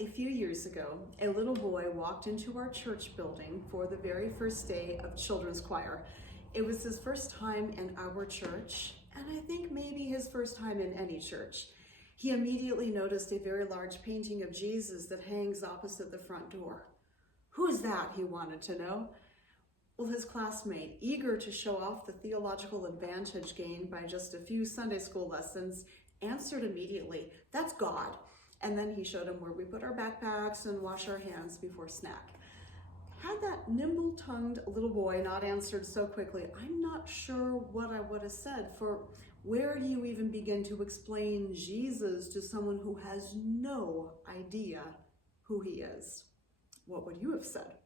A few years ago, a little boy walked into our church building for the very first day of children's choir. It was his first time in our church, and I think maybe his first time in any church. He immediately noticed a very large painting of Jesus that hangs opposite the front door. "Who is that?" he wanted to know. Well, his classmate, eager to show off the theological advantage gained by just a few Sunday school lessons, answered immediately, "That's God." And then he showed him where we put our backpacks and wash our hands before snack. Had that nimble-tongued little boy not answered so quickly, I'm not sure what I would have said, for where do you even begin to explain Jesus to someone who has no idea who he is? What would you have said?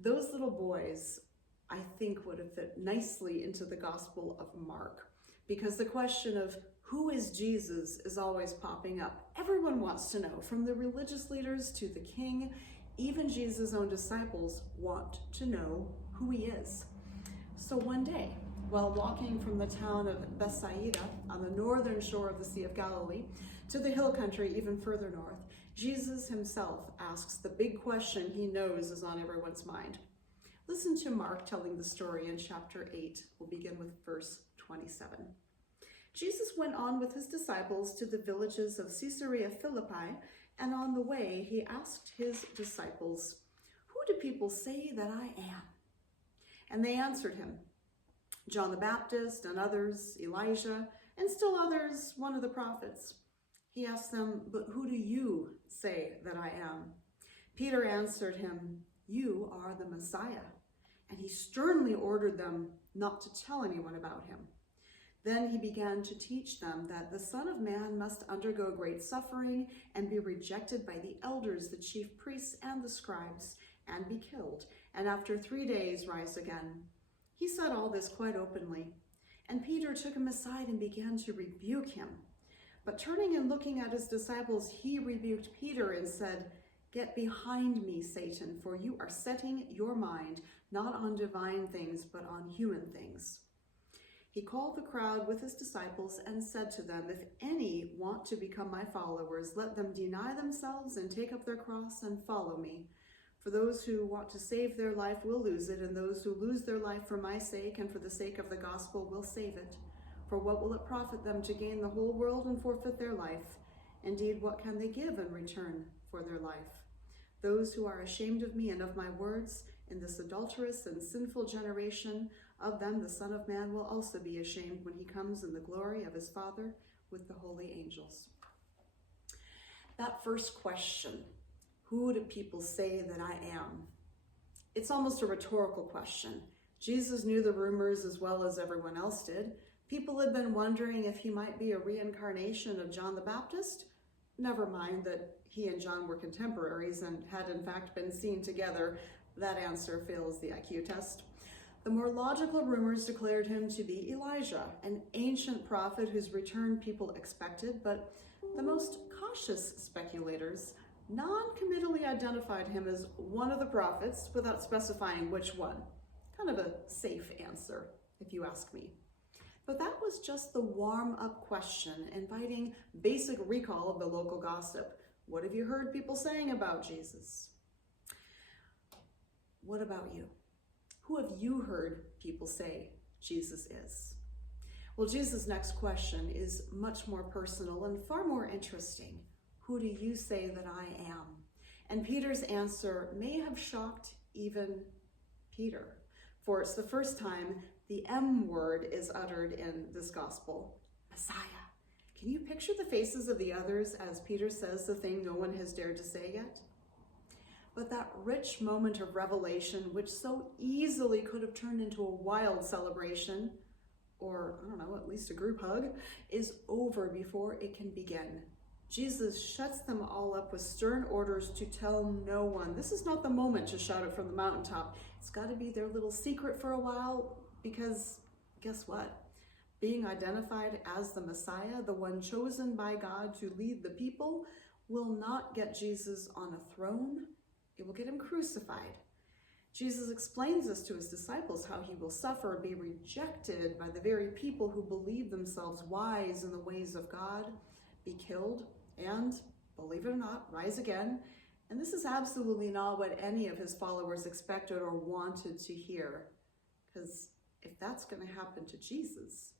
Those little boys, I think, would have fit nicely into the Gospel of Mark, because the question of who is Jesus is always popping up. Everyone wants to know, from the religious leaders to the king. Even Jesus' own disciples want to know who he is. So one day, while walking from the town of Bethsaida on the northern shore of the Sea of Galilee to the hill country even further north, Jesus himself asks the big question he knows is on everyone's mind. Listen to Mark telling the story in chapter 8. We'll begin with verse 27. Jesus went on with his disciples to the villages of Caesarea Philippi, and on the way he asked his disciples, "Who do people say that I am?" And they answered him, "John the Baptist, and others, Elijah, and still others, one of the prophets." He asked them, "But who do you say that I am?" Peter answered him, "You are the Messiah." And he sternly ordered them not to tell anyone about him. Then he began to teach them that the Son of Man must undergo great suffering and be rejected by the elders, the chief priests, and the scribes, and be killed, and after 3 days rise again. He said all this quite openly. And Peter took him aside and began to rebuke him. But turning and looking at his disciples, he rebuked Peter and said, "Get behind me, Satan, for you are setting your mind not on divine things, but on human things." He called the crowd with his disciples and said to them, "If any want to become my followers, let them deny themselves and take up their cross and follow me. For those who want to save their life will lose it, and those who lose their life for my sake and for the sake of the gospel will save it. For what will it profit them to gain the whole world and forfeit their life? Indeed, what can they give in return for their life? Those who are ashamed of me and of my words in this adulterous and sinful generation, of them the Son of Man will also be ashamed when he comes in the glory of his Father with the holy angels." That first question, who do people say that I am? It's almost a rhetorical question. Jesus knew the rumors as well as everyone else did. People had been wondering if he might be a reincarnation of John the Baptist. Never mind that he and John were contemporaries and had in fact been seen together. That answer fails the IQ test. The more logical rumors declared him to be Elijah, an ancient prophet whose return people expected, but the most cautious speculators non-committally identified him as one of the prophets without specifying which one. Kind of a safe answer, if you ask me. But that was just the warm-up question, inviting basic recall of the local gossip. What have you heard people saying about Jesus? What about you? Who have you heard people say Jesus is? Well, Jesus' next question is much more personal and far more interesting. Who do you say that I am? And Peter's answer may have shocked even Peter, for it's the first time the M word is uttered in this gospel, Messiah. Can you picture the faces of the others as Peter says the thing no one has dared to say yet? But that rich moment of revelation, which so easily could have turned into a wild celebration, or, I don't know, at least a group hug, is over before it can begin. Jesus shuts them all up with stern orders to tell no one. This is not the moment to shout it from the mountaintop. It's got to be their little secret for a while, because guess what? Being identified as the Messiah, the one chosen by God to lead the people, will not get Jesus on a throne. It will get him crucified. Jesus explains this to his disciples, how he will suffer, be rejected by the very people who believe themselves wise in the ways of God, be killed, and believe it or not, rise again. And this is absolutely not what any of his followers expected or wanted to hear. Because if that's going to happen to Jesus,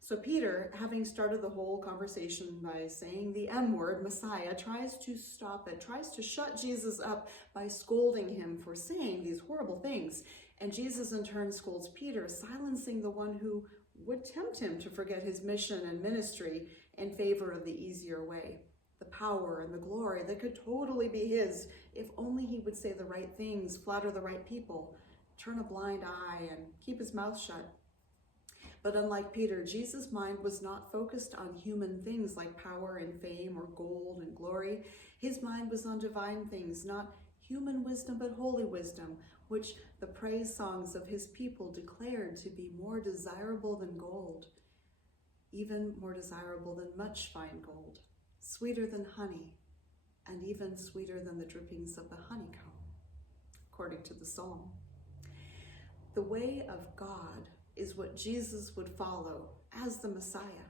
So Peter, having started the whole conversation by saying the M word, Messiah, tries to stop it, tries to shut Jesus up by scolding him for saying these horrible things. And Jesus in turn scolds Peter, silencing the one who would tempt him to forget his mission and ministry in favor of the easier way. The power and the glory that could totally be his if only he would say the right things, flatter the right people, turn a blind eye, and keep his mouth shut. But unlike Peter, Jesus' mind was not focused on human things like power and fame or gold and glory. His mind was on divine things, not human wisdom, but holy wisdom, which the praise songs of his people declared to be more desirable than gold, even more desirable than much fine gold, sweeter than honey, and even sweeter than the drippings of the honeycomb, according to the psalm. The way of God is what Jesus would follow as the Messiah,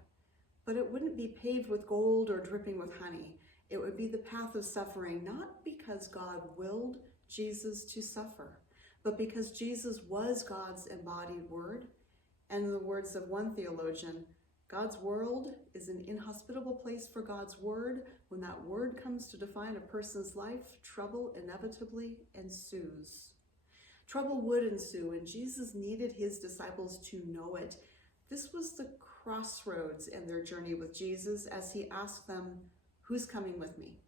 but it wouldn't be paved with gold or dripping with honey. It would be the path of suffering, not because God willed Jesus to suffer, but because Jesus was God's embodied word. And in the words of one theologian, God's world is an inhospitable place for God's word. When that word comes to define a person's life, trouble inevitably ensues. Trouble would ensue, and Jesus needed his disciples to know it. This was the crossroads in their journey with Jesus as he asked them, "Who's coming with me?"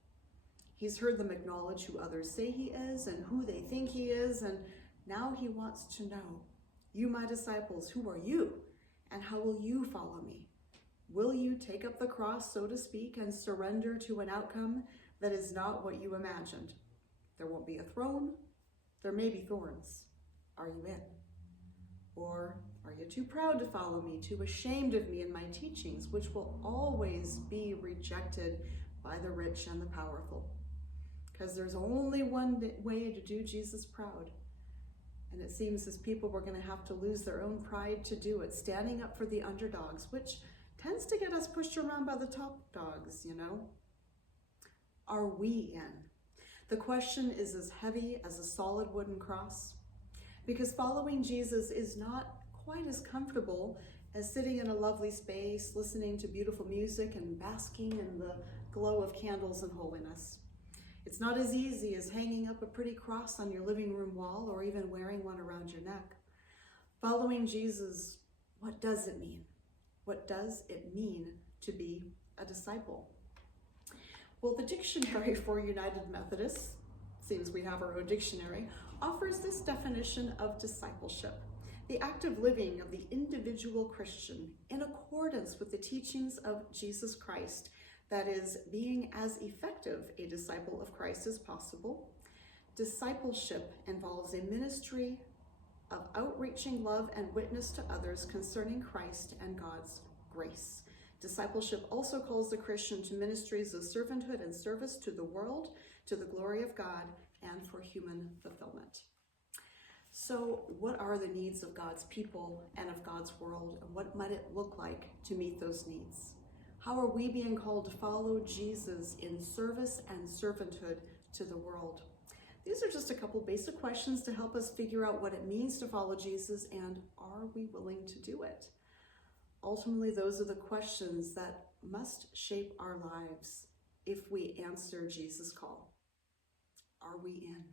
He's heard them acknowledge who others say he is and who they think he is, and now he wants to know, "You, my disciples, who are you? And how will you follow me? Will you take up the cross, so to speak, and surrender to an outcome that is not what you imagined? There won't be a throne. There may be thorns. Are you in? Or are you too proud to follow me, too ashamed of me and my teachings, which will always be rejected by the rich and the powerful? Because there's only one way to do Jesus proud. And it seems his people were going to have to lose their own pride to do it, standing up for the underdogs, which tends to get us pushed around by the top dogs, Are we in? The question is as heavy as a solid wooden cross, because following Jesus is not quite as comfortable as sitting in a lovely space, listening to beautiful music and basking in the glow of candles and holiness. It's not as easy as hanging up a pretty cross on your living room wall or even wearing one around your neck. Following Jesus, what does it mean? What does it mean to be a disciple? Well, the Dictionary for United Methodists, seems we have our own dictionary, offers this definition of discipleship: the active living of the individual Christian in accordance with the teachings of Jesus Christ, that is, being as effective a disciple of Christ as possible. Discipleship involves a ministry of outreaching love and witness to others concerning Christ and God's grace. Discipleship also calls the Christian to ministries of servanthood and service to the world, to the glory of God, and for human fulfillment. So what are the needs of God's people and of God's world, and what might it look like to meet those needs? How are we being called to follow Jesus in service and servanthood to the world? These are just a couple basic questions to help us figure out what it means to follow Jesus, and are we willing to do it? Ultimately, those are the questions that must shape our lives if we answer Jesus' call. Are we in?